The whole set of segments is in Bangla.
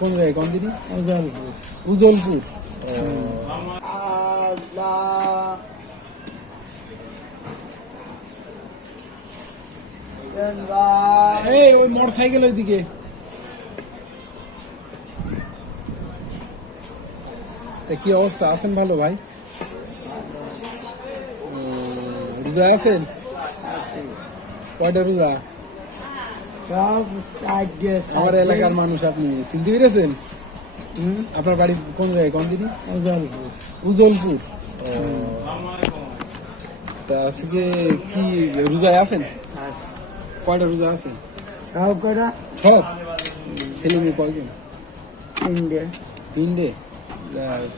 কোন জায়গায় কোন দিদি? উজলপুর। উজলপুর। এই ওই মোটর সাইকেল ওইদিকে। কি অবস্থা, আছেন ভালো ভাই? রোজা আছেন? কয়টা রোজা? আমার এলাকার মানুষ, আপনি চিনতে পেরেছেন? আপনার বাড়ি কোন জায়গায় কোন দিদি? উজলপুর। উজলপুর। তা আজকে কি রোজায় আছেন? কয়টা রোজা আছেন? সব? ছেলে মেয়ে কয়জন? তিনটে।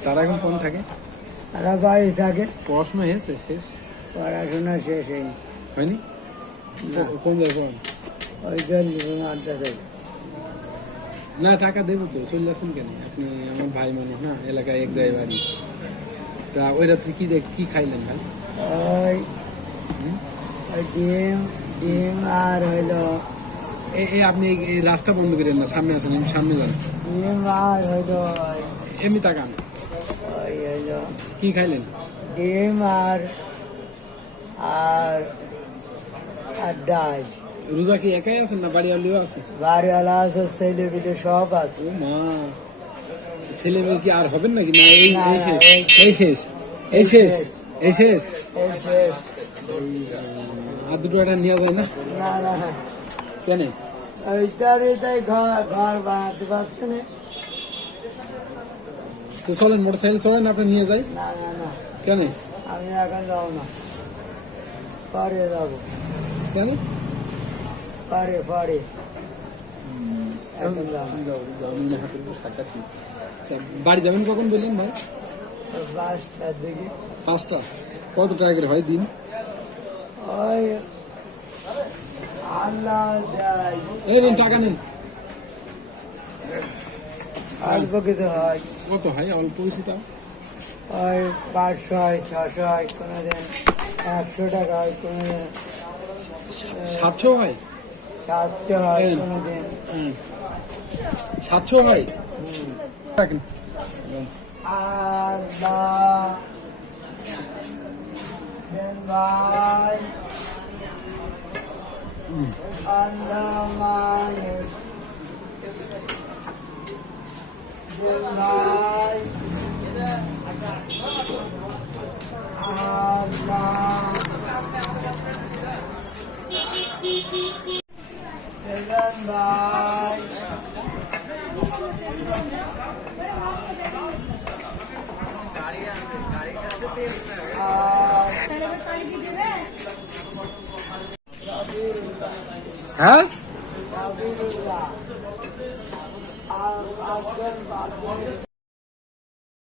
তারা এখন কোন থাকে? তারা বাড়ি থাকে। পড়াশোনা হয়েছে শেষ? পড়াশোনা শেষ হয়নি? কোন জায়গায় পড়েন? ওই জন্য মাদ্রাসা। না, টাকা দেবো তো, চলে আসেন কেন? আপনি আমার ভাই মানুষ না, এলাকায় এক জায়গায় বাড়ি। তা ওই রাত্রে কি খাইলেন ভাই? ওই ডিম আর হইলো। আপনি এই রাস্তা বন্ধ করেন না, সামনে আসেন, আমি সামনে যান। ডিম আর হইলো। এমনি তাকান। ওই হইলো কি খাইলেন? ডিম আর আর আর ডাল। রোজা কি একাই আছেন না বাড়িওয়ালিও আছে? বাড়িওয়ালা আছে, ছেলে পিলে সব আছে। মা, ছেলে মেয়ে কি আর হবেন নাকি? না, এই শেষ। আর দুটো একটা নেওয়া যায় না? কেন? ঘর বানাতে পারছে না। তো চলেন, মোটর সাইকেল চলেন, আপনি নিয়ে যাই। না না না, কেন? আমি এখন যাবো না, পরে যাবো। কেন? পরে বাড়ি যাবেন কখন বললেন ভাই? 5টার দিকে। 5টা? কত টাকা করে হয় দিন? ওই আল্লাহ দেয়। এই নিন, টাকা নেন। অল্প কিছু হয়। কত হয় অল্প বেশি? তাও ওই 500 হয়, 600 হয়, কোনোদিন 100 টাকা হয়, কোনোদিন 700 হয়, 700 হয়, কোনোদিন 700 হয়। রাখেন। আল্লাহ দেন ভাই, আল্লাহ মানুষ দেন ভাই, আল্লাহ দেন ভাই। হ্যাঁ?